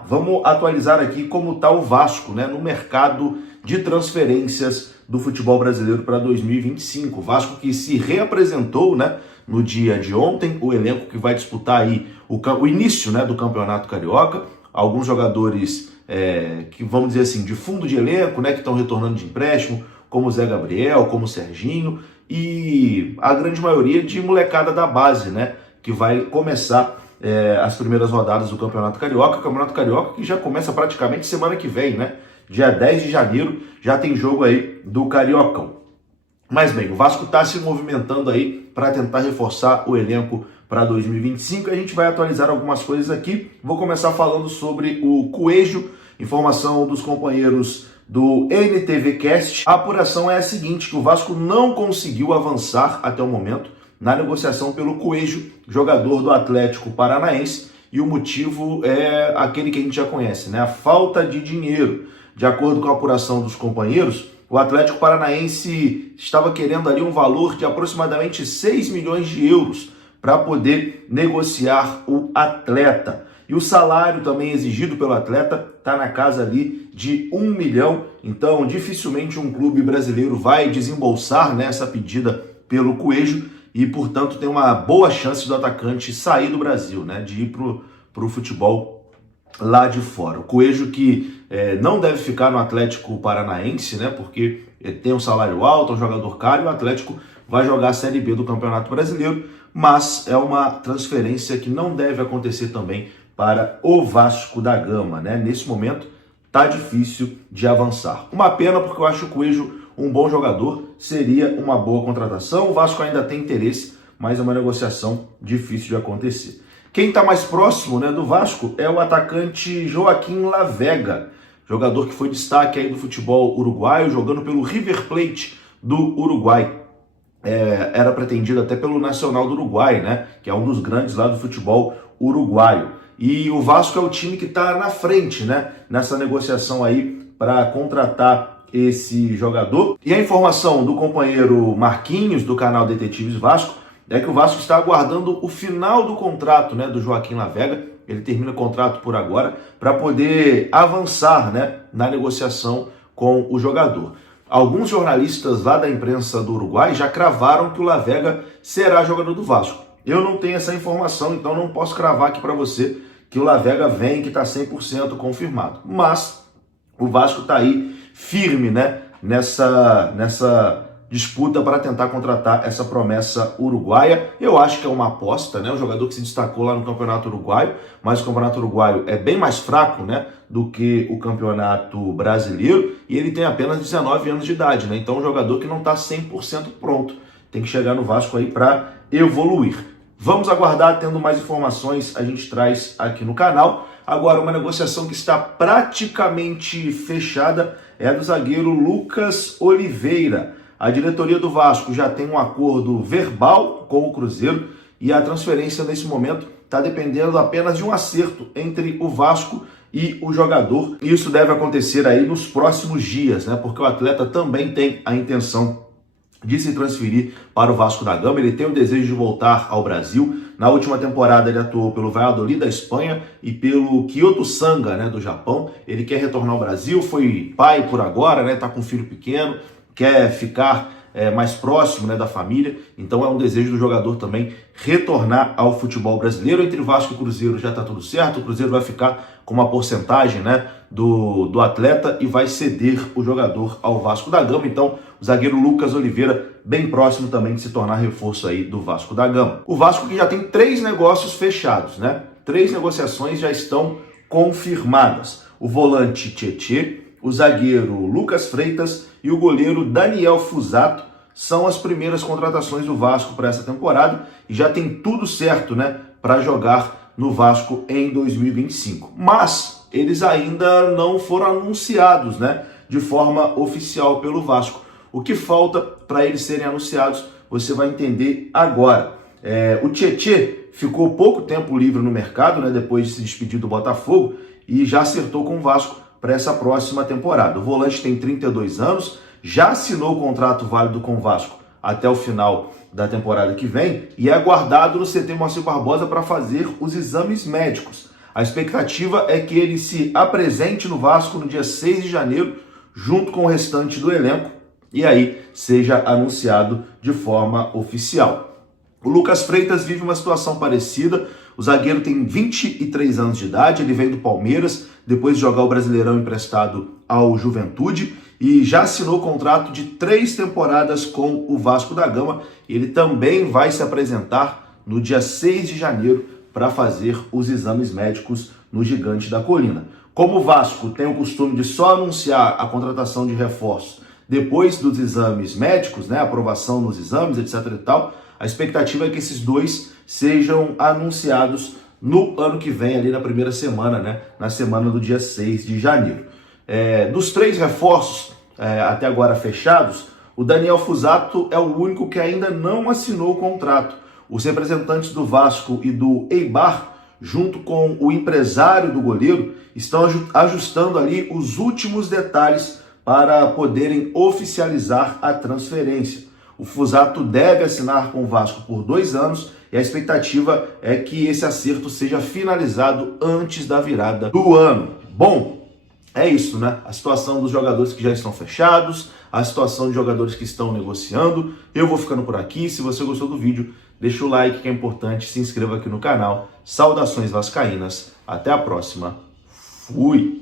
lá, vamos atualizar aqui como está o Vasco, né, no mercado de transferências do futebol brasileiro para 2025. O Vasco que se reapresentou, né, no dia de ontem, o elenco que vai disputar aí o início, né, do Campeonato Carioca. Alguns jogadores que, vamos dizer assim, de fundo de elenco, né, que estão retornando de empréstimo, como o Zé Gabriel, como o Serginho, e a grande maioria de molecada da base, né, que vai começar as primeiras rodadas do Campeonato Carioca. O Campeonato Carioca que já começa praticamente semana que vem, né? Dia 10 de janeiro já tem jogo aí do Cariocão. Mas bem, o Vasco está se movimentando aí para tentar reforçar o elenco para 2025. A gente vai atualizar algumas coisas aqui. Vou começar falando sobre o Coelho, informação dos companheiros do NTVcast. A apuração é a seguinte, que o Vasco não conseguiu avançar até o momento na negociação pelo Coelho, jogador do Atlético Paranaense, e o motivo é aquele que a gente já conhece, né? A falta de dinheiro. De acordo com a apuração dos companheiros, o Atlético Paranaense estava querendo ali um valor de aproximadamente 6 milhões de euros para poder negociar o atleta. E o salário também exigido pelo atleta está na casa ali de 1 milhão. Então, dificilmente um clube brasileiro vai desembolsar nessa pedida pelo Coelho, e, portanto, tem uma boa chance do atacante sair do Brasil, né, de ir para o futebol lá de fora. O Coelho que não deve ficar no Atlético Paranaense, né, porque tem um salário alto, é um jogador caro, e o Atlético vai jogar a Série B do Campeonato Brasileiro, mas é uma transferência que não deve acontecer também para o Vasco da Gama, né? Nesse momento tá difícil de avançar. Uma pena, porque eu acho o Coelho um bom jogador, seria uma boa contratação. O Vasco ainda tem interesse, mas é uma negociação difícil de acontecer. Quem está mais próximo, né, do Vasco é o atacante Joaquim Lavega, jogador que foi destaque aí do futebol uruguaio, jogando pelo River Plate do Uruguai. Era pretendido até pelo Nacional do Uruguai, né, que é um dos grandes lá do futebol uruguaio. E o Vasco é o time que está na frente, né, nessa negociação aí para contratar esse jogador. E a informação do companheiro Marquinhos, do canal Detetives Vasco, é que o Vasco está aguardando o final do contrato, né, do Joaquim Lavega. Ele termina o contrato por agora para poder avançar, né, na negociação com o jogador. Alguns jornalistas lá da imprensa do Uruguai já cravaram que o Lavega será jogador do Vasco. Eu não tenho essa informação, então não posso cravar aqui para você que o Lavega vem, que está 100% confirmado. Mas o Vasco está aí firme, né, nessa disputa para tentar contratar essa promessa uruguaia. Eu acho que é uma aposta, né, um jogador que se destacou lá no Campeonato Uruguaio, mas o Campeonato Uruguaio é bem mais fraco, né, do que o Campeonato Brasileiro, e ele tem apenas 19 anos de idade, né, então é um jogador que não está 100% pronto. Tem que chegar no Vasco aí para evoluir. Vamos aguardar, tendo mais informações a gente traz aqui no canal. Agora, uma negociação que está praticamente fechada é a do zagueiro Lucas Oliveira. A diretoria do Vasco já tem um acordo verbal com o Cruzeiro e a transferência nesse momento está dependendo apenas de um acerto entre o Vasco e o jogador. E isso deve acontecer aí nos próximos dias, né? Porque o atleta também tem a intenção de se transferir para o Vasco da Gama. Ele tem o desejo de voltar ao Brasil. Na última temporada ele atuou pelo Valladolid da Espanha e pelo Kyoto Sanga, né, do Japão. Ele quer retornar ao Brasil, foi pai por agora, né, tá com um filho pequeno, quer ficar mais próximo, né, da família. Então é um desejo do jogador também retornar ao futebol brasileiro. Entre Vasco e Cruzeiro já está tudo certo. O Cruzeiro vai ficar com uma porcentagem, né, do atleta e vai ceder o jogador ao Vasco da Gama. Então o zagueiro Lucas Oliveira bem próximo também de se tornar reforço aí do Vasco da Gama. O Vasco que já tem 3 negócios fechados, né? 3 negociações já estão confirmadas. O volante Tietê, o zagueiro Lucas Freitas e o goleiro Daniel Fusato são as primeiras contratações do Vasco para essa temporada e já tem tudo certo, né, para jogar no Vasco em 2025. Mas eles ainda não foram anunciados, né, de forma oficial pelo Vasco. O que falta para eles serem anunciados, você vai entender agora. O Tietê ficou pouco tempo livre no mercado, né, depois de se despedir do Botafogo, e já acertou com o Vasco para essa próxima temporada. O volante tem 32 anos, já assinou o contrato válido com o Vasco até o final da temporada que vem e é aguardado no CT Moacir Barbosa para fazer os exames médicos. A expectativa é que ele se apresente no Vasco no dia 6 de janeiro, junto com o restante do elenco, e aí seja anunciado de forma oficial. O Lucas Freitas vive uma situação parecida. O zagueiro tem 23 anos de idade, ele vem do Palmeiras, depois de jogar o Brasileirão emprestado ao Juventude, e já assinou contrato de 3 temporadas com o Vasco da Gama. Ele também vai se apresentar no dia 6 de janeiro para fazer os exames médicos no Gigante da Colina. Como o Vasco tem o costume de só anunciar a contratação de reforços depois dos exames médicos, né, aprovação nos exames, etc e tal, a expectativa é que esses dois sejam anunciados no ano que vem, ali na primeira semana, né, na semana do dia 6 de janeiro. Dos 3 reforços até agora fechados, o Daniel Fusato é o único que ainda não assinou o contrato. Os representantes do Vasco e do Eibar, junto com o empresário do goleiro, estão ajustando ali os últimos detalhes para poderem oficializar a transferência. O Fusato deve assinar com o Vasco por 2 anos e a expectativa é que esse acerto seja finalizado antes da virada do ano. Bom, é isso, né? A situação dos jogadores que já estão fechados, a situação de jogadores que estão negociando. Eu vou ficando por aqui. Se você gostou do vídeo, deixa o like que é importante, se inscreva aqui no canal. Saudações vascaínas. Até a próxima. Fui!